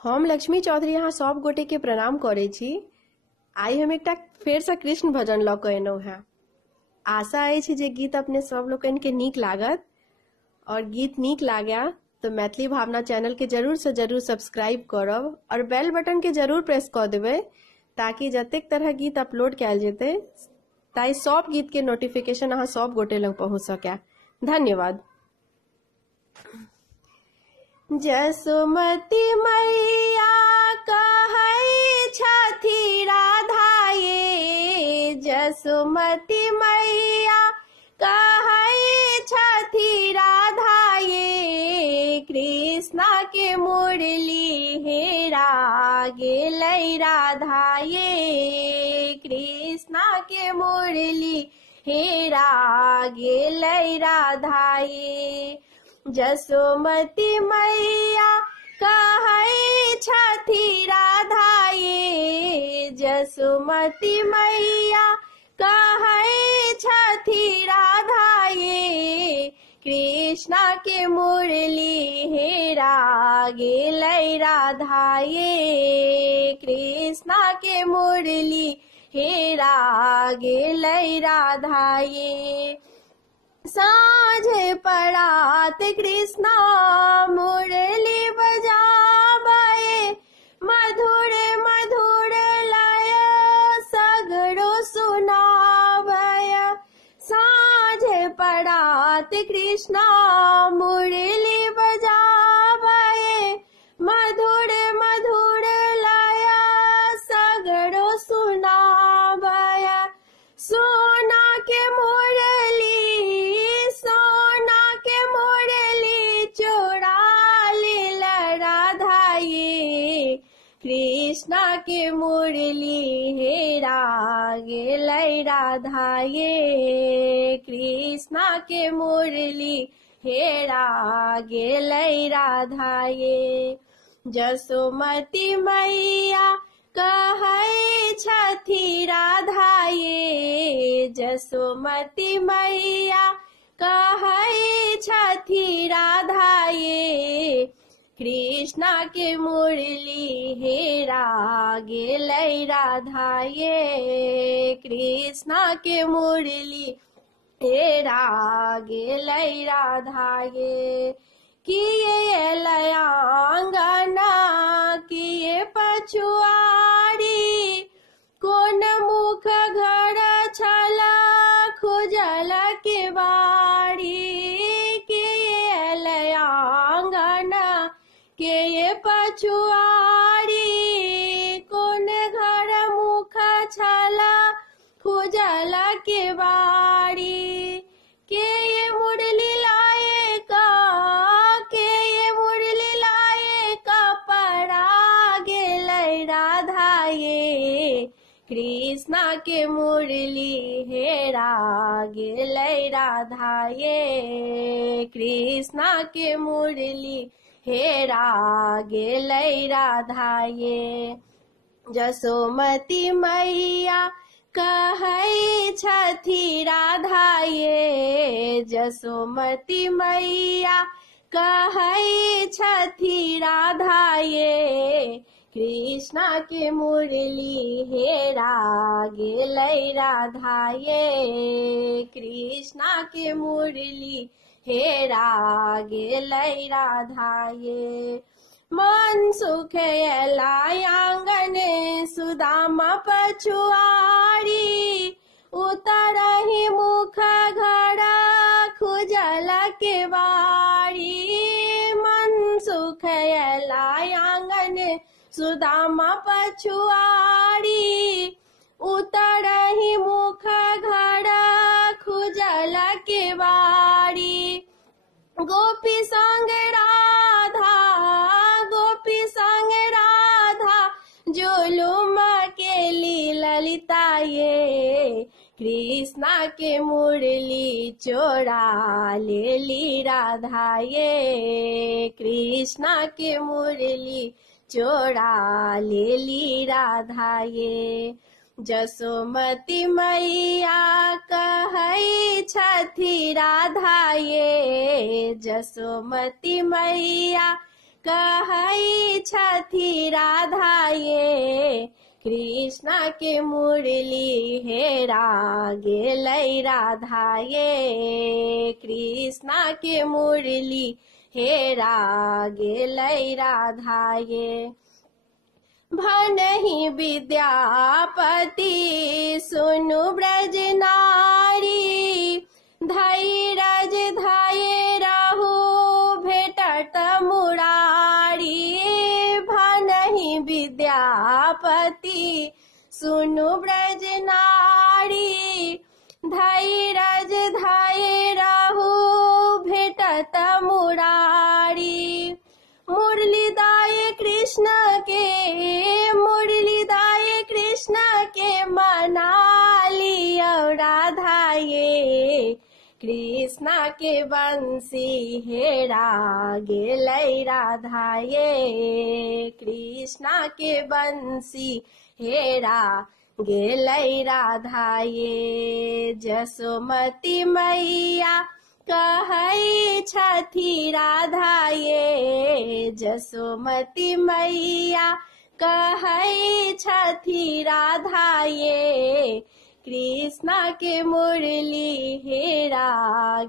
हम लक्ष्मी चौधरी यहाँ सब गोटे के प्रणाम करे छी। आई हम एक फेर से कृष्ण भजन ल के एलहुँ हैं। आशा अछि जे गीत अपने सब लोकनि के नीक लागत और गीत नीक लागया तो मैथिली भावना चैनल के जरूर से जरूर सब्सक्राइब करब और बेल बटन के जरूर प्रेस कर देबै ताकि जतेक तरह गीत अपलोड कैल जेतै ताई सब गीत के नोटिफिकेशन अहाँ सब गोटे लग पहुँच सकै। धन्यवाद। जसुमती मैया कहै छथि राधा ये, जसुमती मैया कहै छथि राधा ये, कृष्णा के मुरली हेरा गेलै राधा ये, कृष्णा के मुरली हेरा गेलै राधा ये। जसुमती मैया कहै छथि राधा ये, जसुमती मैया कहै छथि राधा ये, कृष्णा के मुरली हेरा गेलै राधा ये, कृष्णा के मुरली हेरा गेलै राधा ये। साँझ पड़ात कृष्णा मुरली बजाबे, मधुर मधुर लय सगरो सुनाबय। साँझ पड़ात कृष्णा मुरली बजाबे, मधुर मधुर लय सगरो सुनाबय। सोना के मुरली, सोना के मुरली चोरा लेल राधा ये, कृष्णा के मुरली हेरा गेलै राधा ये, कृष्णा के मुरली हेरा गेलै राधा ये। जसुमती मैया कहै छथि राधा ये, जसुमती मैया कहै छथि राधा ये, कृष्णा के मुरली हेरा गेलै राधा ये, कृष्णा के मुरली हेरा गेलै राधा ये। किए लयांगना किए पछुआरी, कोन मुख घर छल खुजल के बारी। किए लयांगना किए पछुआरी, कोन घर मुख छल खुजल के बारी। के ये मुरली लाए का, के ये मुरली लाए का पड़ा गेलै राधा ये, कृष्णा के मुरली हेरा गेलै राधा ये, कृष्णा के मुरली हेरा गेलै राधा ये। जसुमती मैया कहै छथि राधा ये, जसुमती मैया कहै छथि राधा ये, कृष्णा के मुरली हेरा गेलै राधा ये, कृष्णा के मुरली हेरा गेलै राधा ये। मन सुख अयला आंगन सुदामा पछुआरी, उतरहि मुख घर खुजल के बारी। मन सुख अयला आंगन सुदामा पछुआरी, उतरहि मुख घर खुजल के बारी। गोपी संग राधा, गोपी संग राधा जुलुम केली ललिता ये, कृष्णा के मुरली चोरा लेली राधा ये, कृष्णा के मुरली चोरा लेली राधा ये। जसुमती मैया कहै छथि राधा ये, जसुमती मैया कहै छथि राधा ये कृष्ण के मुरली हेरा गेलै राधा ये कृष्ण के मुरली हेरा गेलै राधा ये भनहि विद्यापति सुनु ब्रज नारी धैर्ज धये रहु भेटत मुरारी भनहि विद्यापति सुनु ब्रज नारी धैर्ज धये रहु भेटत मुरारी मुरलीदाय कृष्ण के मना लियो राधा ये कृष्ण के बंसी हेरा गेलै राधा ये कृष्ण के बंसी हेरा गेलै राधा ये जसोमती मैया कहै छथि राधा ये जसोमती मैया कहै छथि राधा ये कृष्ण के मुरली हेरा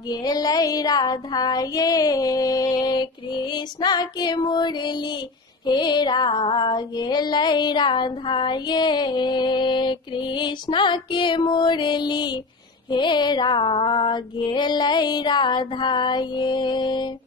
गेलै राधा ये कृष्ण के मुरली हेरा गेलै राधा ये कृष्ण के मुरली हेरा गेलै राधा ये।